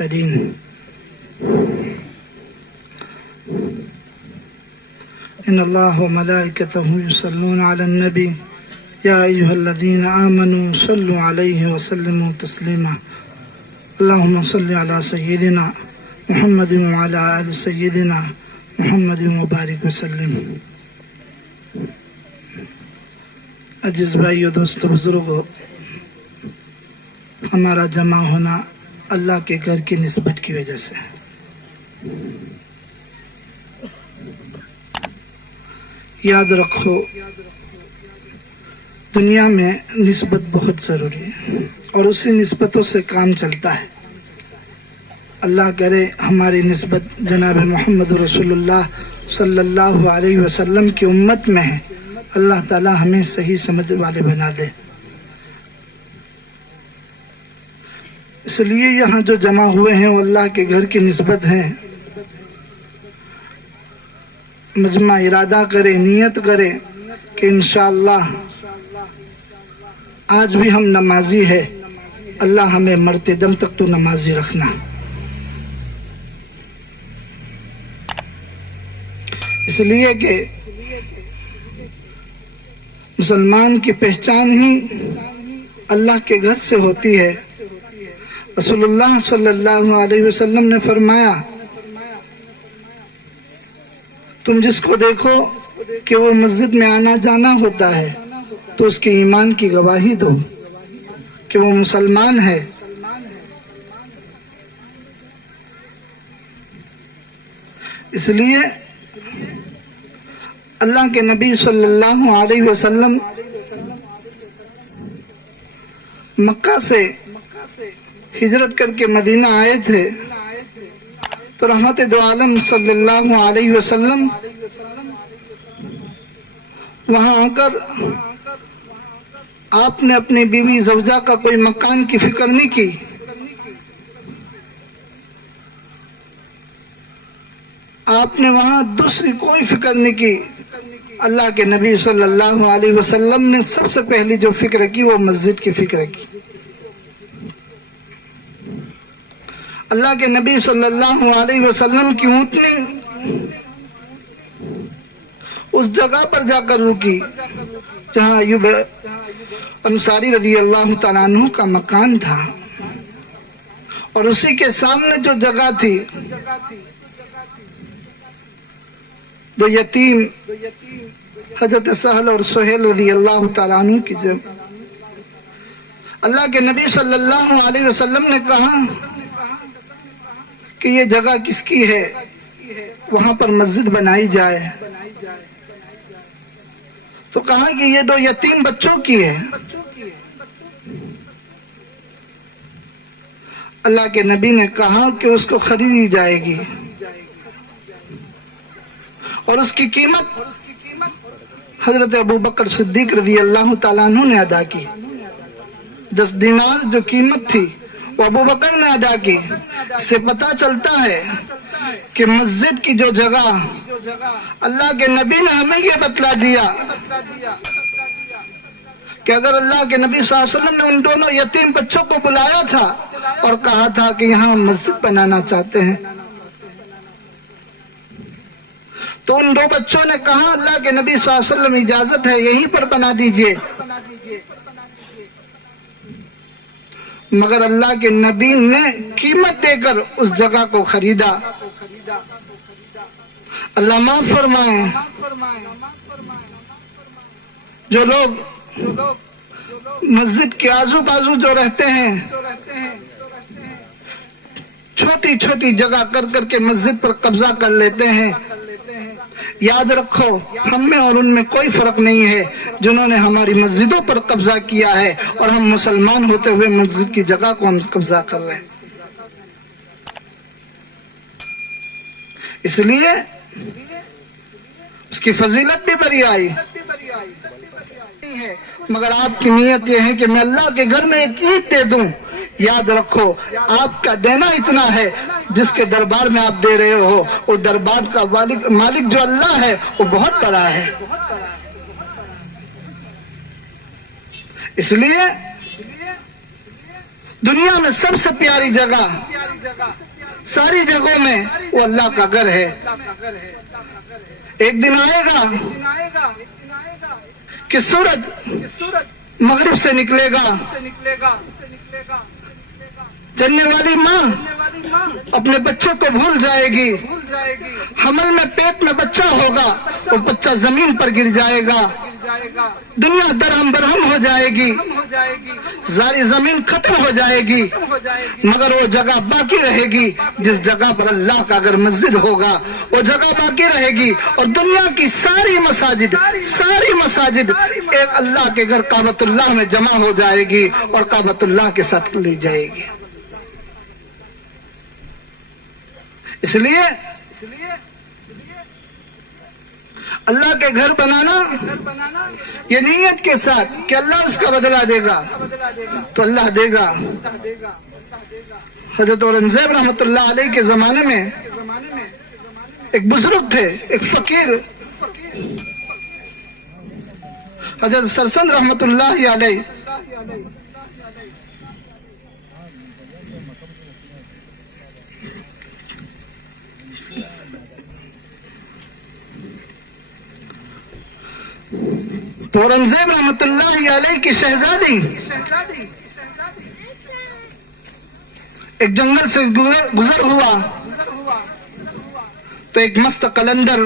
المهتدين إن الله وملائكته يصلون على النبي يا أيها الذين آمنوا صلوا عليه وسلموا تسليما اللهم صل على سيدنا محمد وعلى آل سيدنا محمد وبارك وسلم. عزیز بھائیو دوستو بزرگو، ہمارا جمع ہونا اللہ کے گھر کی نسبت کی وجہ سے ہے۔ یاد رکھو دنیا میں نسبت بہت ضروری ہے اور اسی نسبتوں سے کام چلتا ہے۔ اللہ کرے ہماری نسبت جناب محمد رسول اللہ صلی اللہ علیہ وسلم کی امت میں ہے، اللہ تعالی ہمیں صحیح سمجھ والے بنا دے۔ اس لیے یہاں جو جمع ہوئے ہیں وہ اللہ کے گھر کی نسبت ہیں۔ مجمع ارادہ کرے، نیت کرے کہ انشاءاللہ آج بھی ہم نمازی ہے، اللہ ہمیں مرتے دم تک تو نمازی رکھنا۔ اس لیے کہ مسلمان کی پہچان ہی اللہ کے گھر سے ہوتی ہے۔ رسول اللہ صلی اللہ علیہ وسلم نے فرمایا، تم جس کو دیکھو کہ وہ مسجد میں آنا جانا ہوتا ہے تو اس کے ایمان کی گواہی دو کہ وہ مسلمان ہے۔ اس لیے اللہ کے نبی صلی اللہ علیہ وسلم مکہ سے ہجرت کر کے مدینہ آئے تھے تو رحمت دو عالم صلی اللہ علیہ وسلم وہاں آ کر آپ نے اپنی بیوی زوجہ کا کوئی مکان کی فکر نہیں کی، آپ نے وہاں دوسری کوئی فکر نہیں کی۔ اللہ کے نبی صلی اللہ علیہ وسلم نے سب سے پہلی جو فکر کی وہ مسجد کی فکر کی۔ اللہ کے نبی صلی اللہ علیہ وسلم کی اونٹنی اس جگہ پر جا کر رکی جہاں ایوب انصاری رضی اللہ تعالیٰ عنہ کا مکان تھا، اور اسی کے سامنے جو جگہ تھی دو یتیم حضرت سہل اور سہیل رضی اللہ تعالیٰ عنہ کی جب اللہ کے نبی صلی اللہ علیہ وسلم نے کہا کہ یہ جگہ کس کی ہے، وہاں پر مسجد بنائی جائے، تو کہا کہ یہ دو یتیم بچوں کی ہے۔ اللہ کے نبی نے کہا کہ اس کو خریدی جائے گی اور اس کی قیمت حضرت ابو بکر صدیق رضی اللہ تعالیٰ عنہ نے ادا کی۔ 10 دینار جو قیمت تھی وہ ابو بکر نے ادا کی۔ اس سے پتہ چلتا ہے کہ مسجد کی جو جگہ اللہ کے نبی نے ہمیں یہ بتلا دیا کہ اگر اللہ کے نبی صلی اللہ علیہ وسلم نے ان دونوں یتیم بچوں کو بلایا تھا اور کہا تھا کہ یہاں ہم مسجد بنانا چاہتے ہیں، تو ان دو بچوں نے کہا اللہ کے نبی صلی اللہ علیہ وسلم اجازت ہے یہیں پر بنا دیجئے، مگر اللہ کے نبی نے قیمت دے کر اس جگہ کو خریدا۔ اللہ معاف فرمائے، جو لوگ مسجد کے آزو بازو جو رہتے ہیں چھوٹی چھوٹی جگہ کر کر کے مسجد پر قبضہ کر لیتے ہیں، یاد رکھو ہم میں اور ان میں کوئی فرق نہیں ہے جنہوں نے ہماری مسجدوں پر قبضہ کیا ہے، اور ہم مسلمان ہوتے ہوئے مسجد کی جگہ کو ہم قبضہ کر رہے ہیں۔ اس لیے اس کی فضیلت بھی بڑی آئی ہے، مگر آپ کی نیت یہ ہے کہ میں اللہ کے گھر میں ایک اینٹ دے دوں۔ یاد رکھو آپ کا دینا اتنا ہے جس کے دربار میں آپ دے رہے ہو، اور دربار کا مالک جو اللہ ہے وہ بہت بڑا ہے۔ اس لیے दुनिया में सबसे प्यारी जगह सारी जगहों में वो अल्लाह का घर है। एक दिन आएगा कि सूरज मगरिब से निकलेगा, जन्ने वाली माँ अपने बच्चे को भूल जाएगी, हमल में पेट में बच्चा होगा, वो बच्चा जमीन पर गिर जाएगा, दुनिया दरहम बरहम हो जाएगी, सारी जमीन खत्म हो जाएगी, मगर वो जगह बाकी रहेगी जिस जगह पर अल्लाह का अगर मस्जिद होगा वो जगह बाकी रहेगी। और दुनिया की सारी मसाजिद एक अल्लाह के घर काबतुल्लाह में जमा हो जाएगी और काबतुल्लाह के साथ ली जाएगी। इसलिए अल्लाह के घर बनाना ये नीयत के साथ कि अल्लाह उसका बदला देगा तो अल्लाह देगा। हजरत औरंगजेब रहमतुल्लाह अलैह के जमाने में एक बुजुर्ग थे, एक फकीर, हजरत सरसंद रहमतुल्लाह अलैह। तो औरंगजेब रहमतुल्लाह अलैह की शहजादी एक जंगल से गुजर हुआ तो एक मस्त कलंदर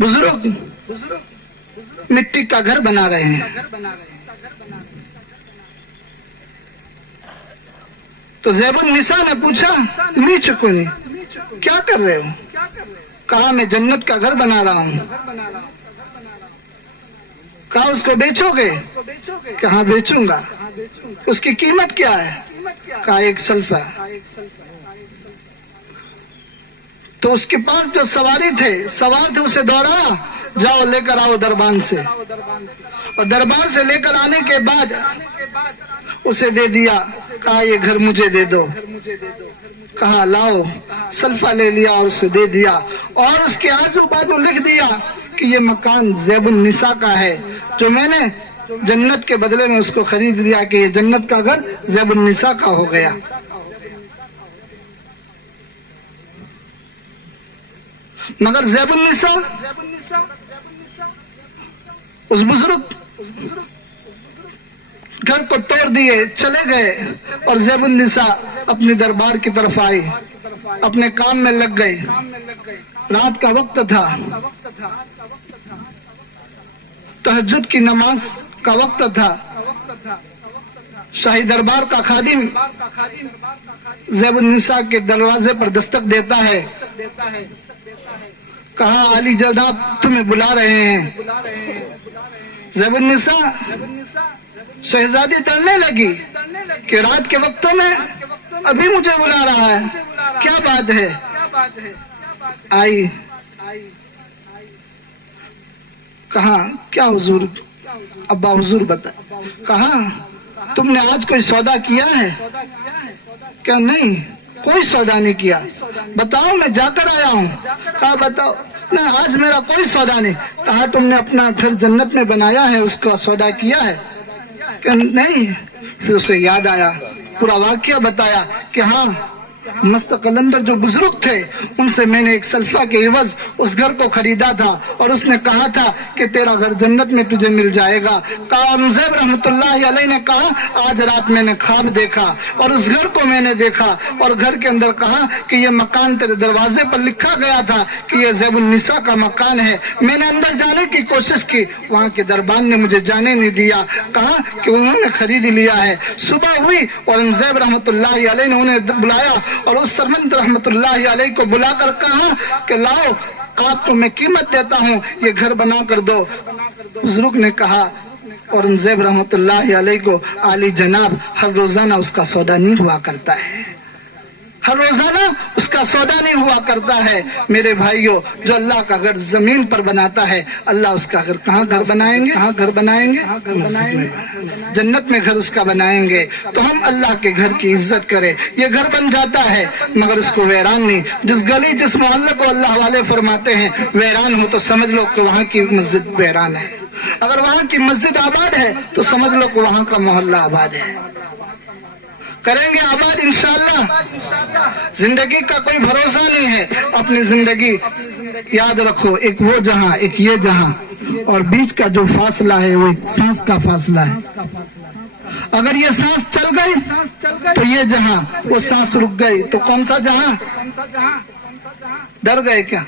बुजुर्ग मिट्टी का घर बना रहे हैं। तो ज़ैबुन निसा ने पूछा, नीचे कोई क्या कर रहे हो? कहा मैं जन्नत का घर बना रहा हूँ। कहा उसको बेचोगे? कहा बेचूंगा। उसकी कीमत क्या है? कहा 1 सल्फा। तो उसके पास जो सवार थे उसे दौड़ा, जाओ लेकर आओ दरबार से। और दरबार से लेकर आने के बाद उसे दे दिया, कहा ये घर मुझे दे दो। कहा लाओ, सल्फा ले लिया और उसे दे दिया और उसके आजू बाजू लिख दिया कि ये मकान ज़ैबुन निसा का है, जो मैंने जन्नत के बदले में उसको खरीद लिया कि ये जन्नत का घर ज़ैबुन निसा का हो गया। मगर ज़ैबुन निसा उस बुजुर्ग घर को तोड़ दिए, चले गए और ज़ैबुन निसा अपने दरबार की तरफ आई, अपने काम में लग गई। रात का वक्त था, तहज्जुद की नमाज का वक्त था। शाही दरबार का खादिम ज़ैबुन निसा के दरवाजे पर दस्तक देता है। कहा आली जनाब तुम्हें बुला रहे हैं। ज़ैबुन निसा शहजादी डरने लगी कि रात के वक्तों में अभी मुझे बुला रहा है, क्या बात है? आई, कहा क्या हुजूर? अब्बा हुजूर बता। कहा तुमने आज कोई सौदा किया है? क्या नहीं, कोई सौदा नहीं किया। बताओ मैं जाकर आया हूँ। कहा बताओ। नहीं आज मेरा कोई सौदा नहीं। कहा तुमने अपना घर जन्नत में बनाया है, उसका सौदा किया है? कि नहीं। फिर उसे याद आया, पूरा वाकया बताया कि हाँ मस्त कलंदर जो बुजुर्ग थे उनसे मैंने 1 सल्फा के एवज उस घर को खरीदा था और उसने कहा था कि तेरा घर जन्नत में तुझे मिल जाएगा। कहा औरंगजेब रहमतुल्लाह अलैह ने कहा आज रात मैंने ख्वाब देखा और उस घर को मैंने देखा और घर के अंदर कहा कि ये मकान तेरे दरवाजे पर लिखा गया था कि ये ज़ैबुन निसा का मकान है। मैंने अंदर जाने की कोशिश की, वहाँ के दरबान ने मुझे जाने नहीं दिया। कहा कि उन्होंने खरीद लिया है। सुबह हुई, औरंगजेब रहमतुल्लाह अलैह ने उन्हें बुलाया और उस सरमंद रहमतुल्लाह अलैह को बुलाकर कहा कि लाओ आपको मैं कीमत देता हूँ, ये घर बना कर दो। बुजुर्ग ने कहा औरंगजेब रहमतुल्लाह अलैह को आली जनाब हर रोजाना उसका सौदा नहीं हुआ करता है, हर रोजाना उसका सौदा नहीं हुआ करता है। मेरे भाइयों, जो अल्लाह का घर जमीन पर बनाता है, अल्लाह उसका घर कहाँ घर बनाएंगे? कहाँ घर बनाएंगे? जन्नत में घर उसका बनाएंगे। तो हम अल्लाह के घर की इज्जत करें। ये घर बन जाता है मगर उसको वैरान नहीं। जिस गली जिस मोहल्ले को अल्लाह वाले फरमाते हैं वैरान हो तो समझ लो कि वहाँ की मस्जिद वैरान है। अगर वहाँ की मस्जिद आबाद है तो समझ लो कि वहाँ का मोहल्ला आबाद है। करेंगे आबाद इंशाअल्लाह। जिंदगी का कोई भरोसा नहीं है, अपनी जिंदगी याद रखो, एक वो जहां, एक ये जहां, और बीच का जो फासला है वो एक सांस का फासला है। अगर ये सांस चल गई तो ये जहां, वो सांस रुक गई तो कौन सा जहां? डर गए क्या?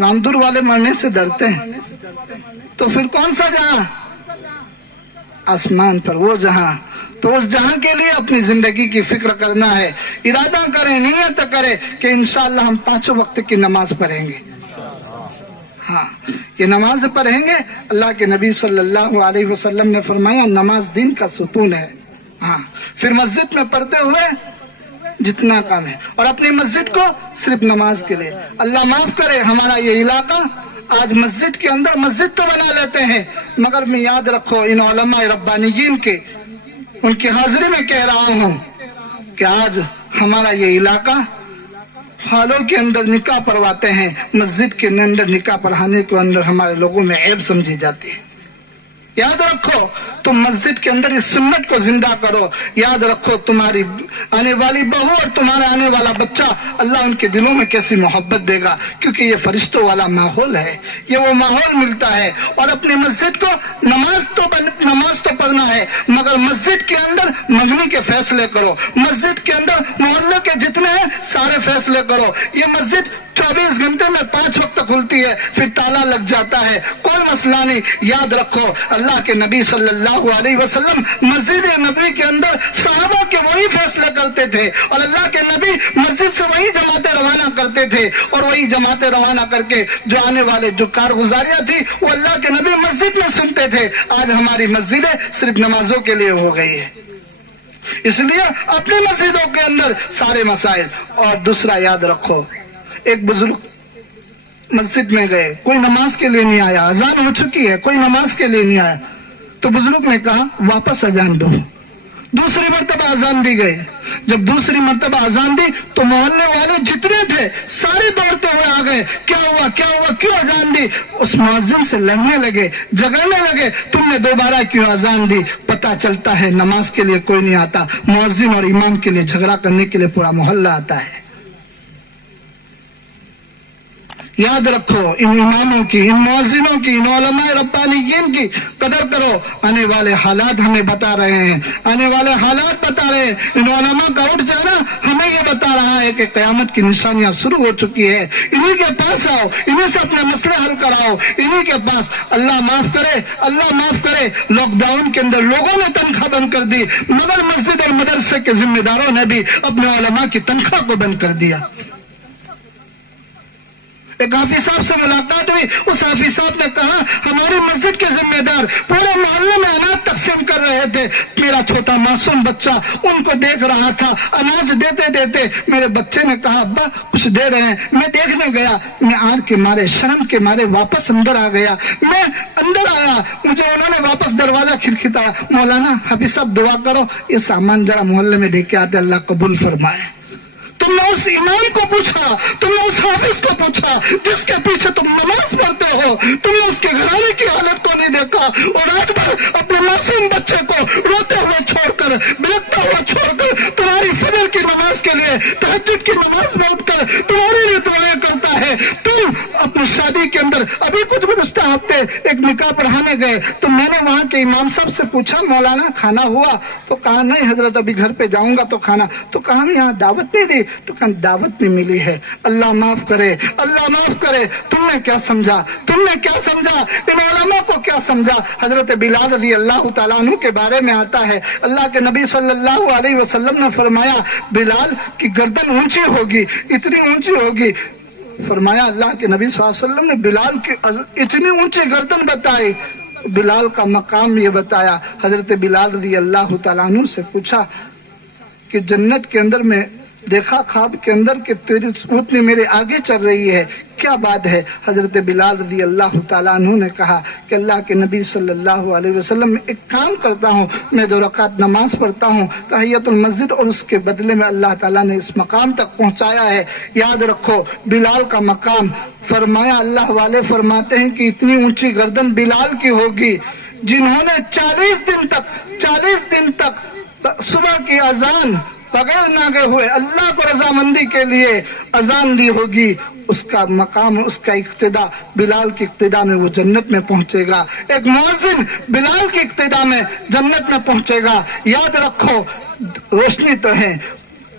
रामदूर वाले मरने से डरते हैं, तो फिर कौन सा जहां? आसमान पर वो जहां। तो उस जहां के लिए अपनी जिंदगी की फिक्र करना है। इरादा करें, नियत करें कि इंशाअल्लाह हम 5 वक्त की नमाज पढ़ेंगे। हाँ, ये नमाज पढ़ेंगे। अल्लाह के नबी सल्लल्लाहु अलैहि वसल्लम ने फरमाया नमाज दिन का सुकून है। हाँ, फिर मस्जिद में पढ़ते हुए जितना काम है, और अपनी मस्जिद को सिर्फ नमाज के लिए। अल्लाह माफ करे, हमारा ये इलाका आज मस्जिद के अंदर मस्जिद तो बना लेते हैं, मगर मैं याद रखो इन उलमा रब्बानीयीन के, उनकी हाजिरी में कह रहा हूँ कि आज हमारा ये इलाका हालों के अंदर निकाह पढ़वाते हैं, मस्जिद के अंदर निकाह पढ़ाने के अंदर हमारे लोगों में ऐब समझी जाती है। याद रखो, तुम मस्जिद के अंदर इस सुन्नत को जिंदा करो। याद रखो, तुम्हारी आने वाली बहू और तुम्हारा आने वाला बच्चा, अल्लाह उनके दिलों में कैसी मोहब्बत देगा, क्योंकि ये फरिश्तों वाला माहौल है, ये वो माहौल मिलता है। और अपनी मस्जिद को नमाज तो पढ़ना है, मगर मस्जिद के अंदर मंगनी के फैसले करो, मस्जिद के अंदर मोहल्ले के जितने हैं सारे फैसले करो। ये मस्जिद 24 घंटे में 5 वक्त खुलती है, फिर ताला लग जाता है, कोई मसला नहीं। याद रखो, अल्लाह के नबी सल्लल्लाहु अलैहि वसल्लम मस्जिद नबी के अंदर सहाबा के वही फैसले करते थे, और अल्लाह के नबी मस्जिद से वही जमातें रवाना करते थे, और वही जमातें रवाना करके जो आने वाले जो कारगुजारियां थी वो अल्लाह के नबी मस्जिद में सुनते थे। आज हमारी मस्जिदें सिर्फ नमाजों के लिए हो गई है, इसलिए अपनी मस्जिदों के अंदर सारे मसाइल। और दूसरा याद रखो, एक बुजुर्ग मस्जिद में गए, कोई नमाज के लिए नहीं आया, अजान हो चुकी है, कोई नमाज के लिए नहीं आया, तो बुजुर्ग ने कहा वापस अजान दो। दूसरी मर्तबा अजान दी गई। जब दूसरी मर्तबा अजान दी तो मोहल्ले वाले जितने थे सारे दौड़ते हुए आ गए, क्या हुआ क्या हुआ, क्यों अजान दी? उस मुअज्जिन से लड़ने लगे, जगाने लगे, तुमने दोबारा क्यों अजान दी? पता चलता है नमाज के लिए कोई नहीं आता, मुअज्जिन और इमाम के लिए झगड़ा करने के लिए पूरा मोहल्ला आता है। याद रखो, इन इमामों की, इन मुअज्जिनों की, इन उलमा रब्बानीयीन की कदर करो। आने वाले हालात हमें बता रहे हैं, आने वाले हालात बता रहे हैं। इन उलमा का उठ जाना हमें ये बता रहा है कि क़यामत की निशानियां शुरू हो चुकी है। इन्हीं के पास आओ, इन्हीं से अपने मसले हल कराओ, इन्हीं के पास। अल्लाह माफ करे, अल्लाह माफ करे। लॉकडाउन के अंदर लोगों ने तनख्वाह बंद कर दी, मगर मस्जिद और मदरसे के जिम्मेदारों ने भी अपने उलमा की तनख्वाह को बंद कर दिया। एक हाफिज साहब से मुलाकात हुई, उस हाफिज साहब ने कहा हमारी मस्जिद के जिम्मेदार पूरे मोहल्ले में अनाज तकसीम कर रहे थे, मेरा छोटा मासूम बच्चा उनको देख रहा था, अनाज देते देते मेरे बच्चे ने कहा अब्बा कुछ दे रहे हैं। मैं देखने गया, मैं आग के मारे, शर्म के मारे वापस अंदर आ गया। मैं अंदर आया, मुझे उन्होंने वापस दरवाजा खिड़खिड़ाया, मौलाना हाफिज साहब दुआ करो, ये सामान जरा मोहल्ले में लेके आते, अल्लाह कबूल फरमाए। तुमने उस इमाम को पूछा, तुमने उस हाफिज को पूछा जिसके पीछे तुम नमाज पढ़ते हो, तुमने उसके घराने की हालत को नहीं देखा, और रात भर अपने मासूम बच्चे को रोते हुए छोड़कर, बिलखता हुआ छोड़कर तुम्हारी फजर की नमाज के लिए, तहज्जुद की नमाज में उठकर तुम्हारे लिए दुआएं करता है। तुम अपनी शादी के अंदर अभी कुछ गुज़श्ता हफ्ते एक निकाह पढ़ाने गए, तो मैंने वहाँ के इमाम साहब से पूछा मौलाना खाना हुआ? तो कहा नहीं हजरत अभी घर पे जाऊंगा तो खाना। तो कहा यहाँ दावत नहीं दी? तो कहा दावत नहीं मिली है। अल्लाह माफ करे, अल्लाह माफ करे। तुमने क्या समझा, तुमने क्या समझा, इन उलमा को क्या समझा? हजरत बिलाल रज़ी अल्लाह तआला अन्हु के बारे में आता है, अल्लाह के नबी सल्लल्लाहु अलैहि वसल्लम ने फरमाया बिलाल की गर्दन ऊंची होगी, इतनी ऊंची होगी। फरमाया अल्लाह के नबी सल्लल्लाहु अलैहि वसल्लम ने बिलाल की इतनी ऊंची गर्दन बताई, बिलाल का मकाम ये बताया। हजरत बिलाल रज़ी अल्लाह तआला अन्हु से पूछा कि जन्नत के अंदर में देखा ख्वाब के अंदर कि तेरी ऊँटनी मेरे आगे चल रही है, क्या बात है? हजरत बिलाल रज़ी अल्लाह तआला अन्हु ने कहा कि अल्लाह के नबी सल्लल्लाहु अलैहि वसल्लम मैं एक काम करता हूँ, मैं 2 रकात नमाज पढ़ता हूँ तहियतुल मस्जिद, और उसके बदले में अल्लाह ताला ने इस मकाम तक पहुँचाया है। याद रखो बिलाल का मकाम। फरमाया अल्लाह वाले फरमाते हैं कि इतनी ऊंची गर्दन बिलाल की होगी जिन्होंने 40 दिन तक صبح کی اذان بغیر ناگے ہوئے اللہ کو رضامندی کے لیے اذان دی ہوگی، اس کا مقام، اس کا اقتدا بلال کی اقتدا میں وہ جنت میں پہنچے گا۔ ایک مؤذن بلال کی اقتدا میں جنت میں پہنچے گا۔ یاد رکھو، روشنی تو ہے،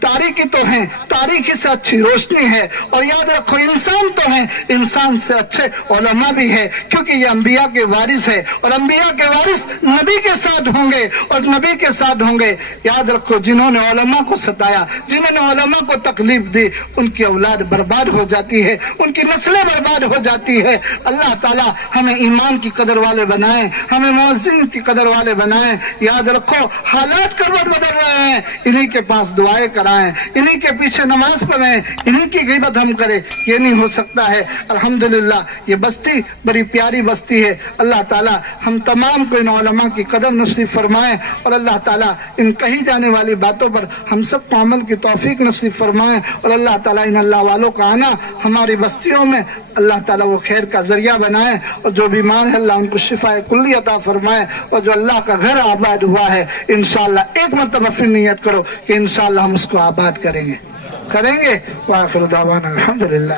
تاریکی تو ہے، تاریکی سے اچھی روشنی ہے، اور یاد رکھو انسان تو ہے، انسان سے اچھے علماء بھی ہے، کیونکہ یہ انبیاء کے وارث ہے، اور انبیاء کے وارث نبی کے ساتھ ہوں گے اور نبی کے ساتھ ہوں گے۔ یاد رکھو، جنہوں نے علماء کو ستایا، جنہوں نے علماء کو تکلیف دی، ان کی اولاد برباد ہو جاتی ہے، ان کی نسلیں برباد ہو جاتی ہے۔ اللہ تعالیٰ ہمیں ایمان کی قدر والے بنائیں، ہمیں مؤذن کی قدر والے بنائیں۔ یاد رکھو، حالات کروٹ بدل رہے ہیں، انہی کے پاس دعائیں کرائیں، انہی کے پیچھے نماز پڑھیں، انہی کی غیبت ہم کریں، یہ نہیں ہو سکتا ہے۔ الحمدللہ یہ بستی بڑی پیاری بستی ہے۔ اللہ تعالیٰ ہم تمام کو ان علماء کی قدر نصیب فرمائیں، اور اللہ تعالیٰ ان کہی جانے والی باتوں پر ہم سب کو عمل کی توفیق نصیب فرمائیں، اور اللہ تعالیٰ ان اللہ والوں کا آنا ہماری بستیوں میں اللہ تعالیٰ وہ خیر کا ذریعہ بنائیں، اور جو بیمار ہے اللہ ان کو شفا کلی عطا فرمائے، اور جو اللہ کا گھر آباد ہوا ہے انشاءاللہ ایک مرتبہ پھر نیت کرو کہ انشاءاللہ ہم اس کو آباد کریں گے۔ وآخر دعوانا الحمدللہ۔